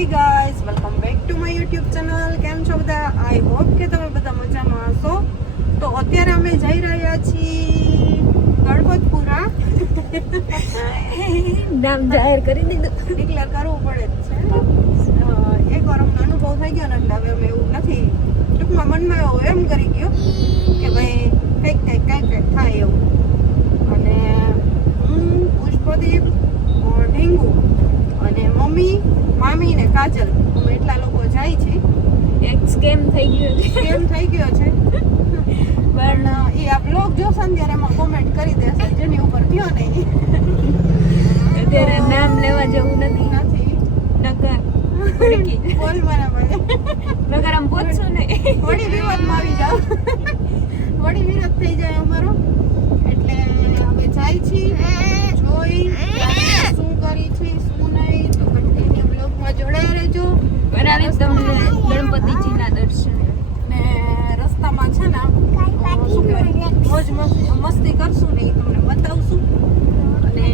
Hi guys, welcome back to my YouTube channel. કેમ છો બધા? આઈ હોપ કે તમે બધા મજામાં હશો. તો અત્યારે અમે જઈ રહ્યા છીએ ગણપતપુરા. નામ જાહેર કરી દીધું, ડિક્લેર કરવું પડે જ છે. એકવાર અમને અનુભવ થઈ ગયો ને એટલે હવે અમે એવું નથી, ટૂંકમાં મનમાં એવું એમ કરી ગયો કે ભાઈ કંઈક થાય એવું. અને હું, પુષ્પદીપ, ઢીંગુ અને મમ્મી, મામી ને કાજલ, અમે એટલા લોકો જાય છે. એક સ્કેમ થઈ ગયો છે. કેમ થઈ ગયો છે પણ એ આ બ્લોગ જોશે ને ત્યારે એમાં કોમેન્ટ કરી દેશે જેની ઉપર થયો ને ઈ. અત્યારે નામ લેવા જવું નથી. નકર પડકી બોલ બરાબર. નકર આમ પૂછશું ને વળી વિવાદમાં આવી જાવ, વળી વિરોધ થઈ જાય અમારો. એટલે અમે જાય છીએ, જોઈ શું કરી છે શું નહીં, તો કન્ટિન્યુ બ્લોગમાં જોડાયા રહેજો. બરાબર. તમને ગણપતિજીના દર્શન ને રસ્તામાં છે ને શું કહેવાય, મોજ મસ્તી કરશું ને એ તમને બતાવશું. અને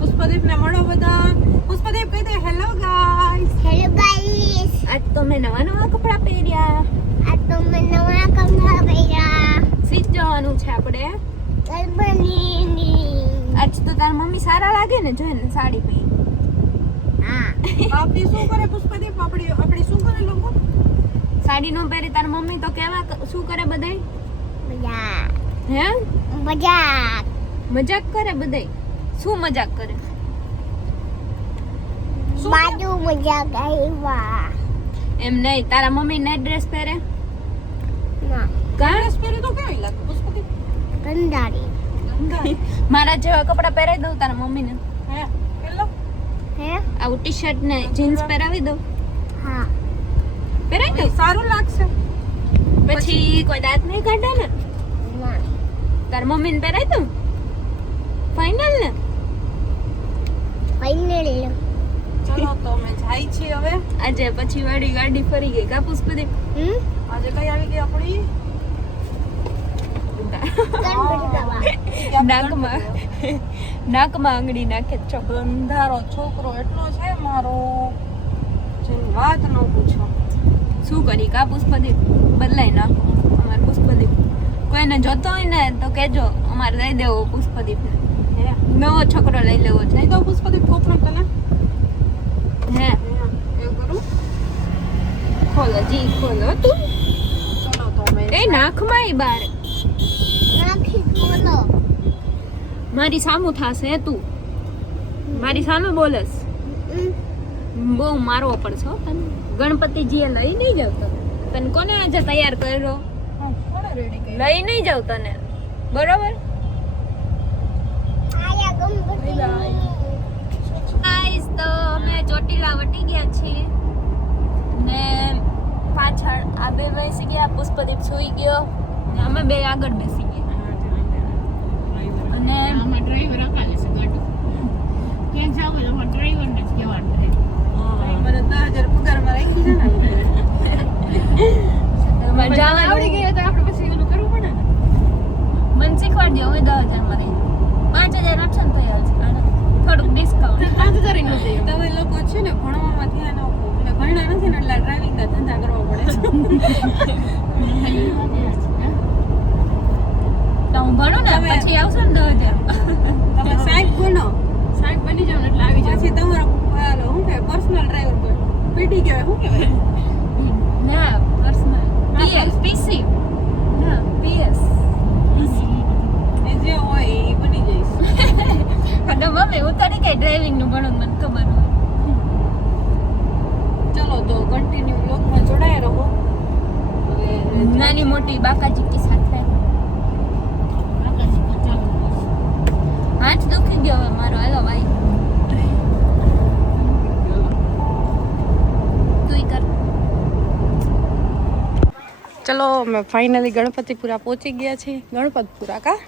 પુષ્પદીપને મળો બધા. પુષ્પદીપ કહી દે હેલો ગાઈસ. હેલો ગાઈસ, આજ તો મેં નવા કપડાં પહેર્યા. આ તો મેં નવા કપડા પહેર્યા. સીટ જવાનું છે આપણે. ગણપતિની આજ તો તાર મમ્મી સારા લાગે ને, જોઈને સાડી પહેરી. હા, આપણી શું કરે પુષ્પદીપ, આપણી શું કરે લોકો? સાડી નો પહેરી તાર મમ્મી તો કેવા શું કરે બધાય? મજાક હે મજાક મજાક કરે બધાય. શું મજાક કરે? શું બાજુ મજાક આવ્યા. એમ નહીં, તારા મમ્મી નાઈટ ડ્રેસ પહેરે? ના, ડ્રેસ પહેરી તો કેવી લાગે પુષ્પદીપ? ગંધારી. મારા જેવા કપડાં પહેરાવી દઉં તારા મમ્મીને? હે પેલો હે? આવું ટી શર્ટ ને જીન્સ પહેરાવી દઉં? હા, પહેરાવી દઉં. સારું લાગશે. પછી કોઈ દાંત નહીં કાઢે ને? ના, તાર મમ્મીને પહેરાવી દઉં? ફાઇનલ ને? ફાઇનલ. ચલો તો અમે જાય છીએ હવે. આજે પછી વાળી ગાડી ફરી ગઈ કા પુષ્પદીપ? આજે કઈ આવી ગઈ આપણી નાકમાં નાકમાં આંગળી નાખે છો. ગંધારો છોકરો એટલો છે મારો, જેની વાત ન પૂછો. શું કરી કા પુષ્પદીપ? બદલાઈ નાખો અમાર પુષ્પદીપ. કોઈને જોતો હોય ને તો કેજો, અમારે દઈ દેવો પુષ્પદીપને. હે નવો છોકરો લઈ લેવો છે. નહીં તો પુષ્પદીપ કોપરો તને હે એવું કરું. ખોલો જી ખોલો તું. ચલો તો અમે એ નાખમાં ય બાર નાખી બોલો. મારી સામું થાશે તું. મારી સામે બોલસ. બહુ મારવો પડશે હો તને. ગણપતિજીએ લઈ નહીં જાવ તને કોને આજે તૈયાર કર્યો? કોણે રેડી કરી? લઈ નહીં જાવ તને, બરોબર? આયા ગણપતિ. ગાઈસ, તો અમે ચોટીલા વટી ગયા છીએ ને પાછળ આ બે બેસી ગયા, પુષ્પદીપ સુઈ ગયો ને અમે બે આગળ બેસી ગયા. અને આમાં ડ્રાઈવર અકાલે છે ગાડી ક્યાં જાવ એટલે અમારે ડ્રાઈવરને જ કહેવાનું થાય. મને 10,000 પગારમાં રાખી છે ને. અમારે જવાનું આવડી ગયું તો આપણે પછી ઓલું કરવું પડે ને. મને શીખવાડજો. હવે 10,000 માં રહી 5,000 ઓપ્શન થઈ આવશે. થોડુંક ડિસ્કાઉન્ટ. 5,000 ય નહોતું એવું. તમે લોકો છે ને ભણવામાં ધ્યાન આપો, એટલે ભણ્યા નથી ને એટલે ડ્રાઇવિંગના ધંધા કરવા પડે છે. તો હું ભણું ને પછી આવશે ને 10,000. તમે સાહેબ બનો સાહેબ બની જાવ ને એટલે આવી જાય. પછી તમારો શું કહેવાય, પર્સનલ ડ્રાઈવર પીટી કહેવાય, શું કહેવાય? ના પર્સનલ પીએસ પીસી ના પીએસ એ જે હોય એ બની જઈશ. અને મમ્મી ઉતારી કઈ ડ્રાઇવિંગ નું ભણું મને ખબર હોય. ચલો તો કન્ટિન્યુ બ્લોગમાં જોડાયા રહો. હવે નાની મોટી બાકાજી કી સાથે આકાશ ચાલુ હાથ દુખી ગયો હવે મારો. હાલો ભાઈ તુંય કર. ચલો અમે ફાઇનલી ગણપતિપુરા પહોંચી ગયા છીએ. ગણપતપુરા કા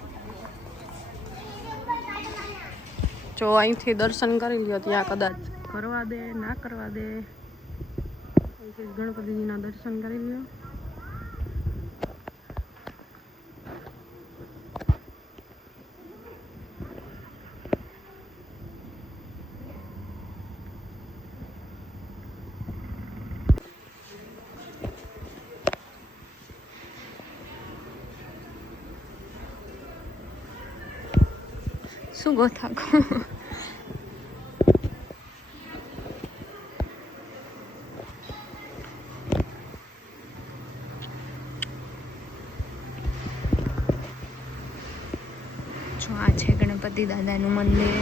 જો અહીંથી દર્શન કરી લ્યો, ત્યાં કદાચ કરવા દે ના કરવા દે. અહીંથી ગણપતિજીના દર્શન કરી લ્યો. શું ગોથાકો જો આ છે ગણપતિ દાદાનું મંદિર.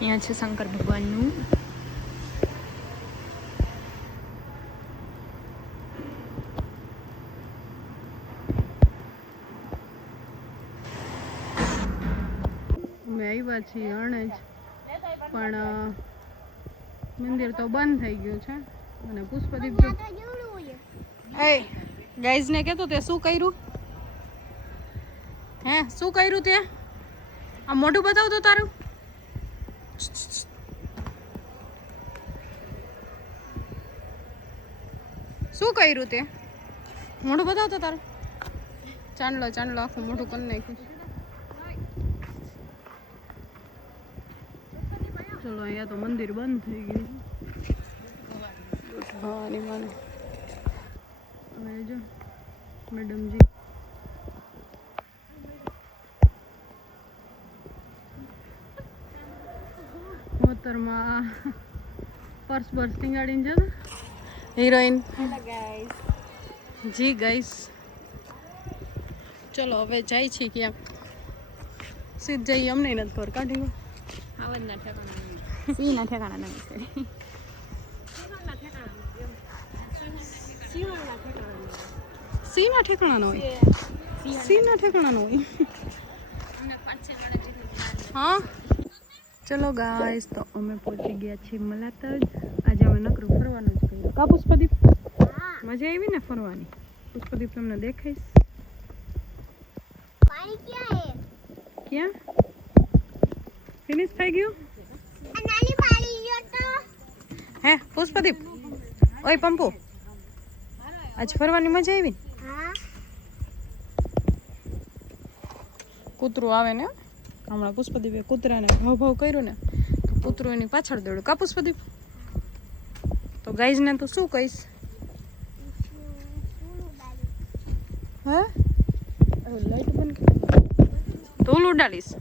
અહીંયા છે શંકર ભગવાનનું. અમે આવ્યા છીએ અણજ, પણ મંદિર તો બંધ થઈ ગયું છે. અને પુષ્પદીપ જો એ ગાઈઝ ને કહેતો તે શું કર્યું? હે શું કર્યું તે? આ મોઢું બતાવ તો તારું. શું કર્યું તે? મોઢું બતાવ તો તારું. ચાંદલો ચાંદલો આખું મોઢું કરી નાખ્યું. ચલો અહીંયા તો મંદિર બંધ થઈ ગયું. ભવાની માને હવે જો મેડમજી મોતરમાં પર્સ બર્સ ટીંગાડીને જતો હિરોઈન. જી ગાઈસ ચલો હવે જાય છે ક્યાં સીધ જઈએ અમને નથી ખબર. કાઢી આવડના ઠેકાણા સિંહના ઠેકાણા નહીં સિંહના ઠેકાણા નો હોય. સિંહના ઠેકાણા નો હોય. હા ચલો ગાઈસ તો અમે પહોંચી ગયા છીએ મલાતજ. આજે અમે નકરું ફરવાનું જ કર્યું. કા પુષ્પદીપ મજા આવી ને ફરવાની? પુષ્પદીપ તમને દેખાઈશ પાણી ક્યાં હે? ક્યાં ફિનિશ થઈ ગયું? આ નાની પાણી જો તો હે પુષ્પદીપ ઓય પંપુ આજ ફરવાની મજા આવી? હા કૂતરું આવે ને હમણાં પુષ્પદીપે કૂતરાને ભાવ ભાવ કર્યું ને તો કૂતરું એની પાછળ દોડ્યું. કા પુષ્પદીપ? તો ગાઈઝને તો શું કહીશ? હે લાઈટ બંધ ધૂળ ઉડાડીશ.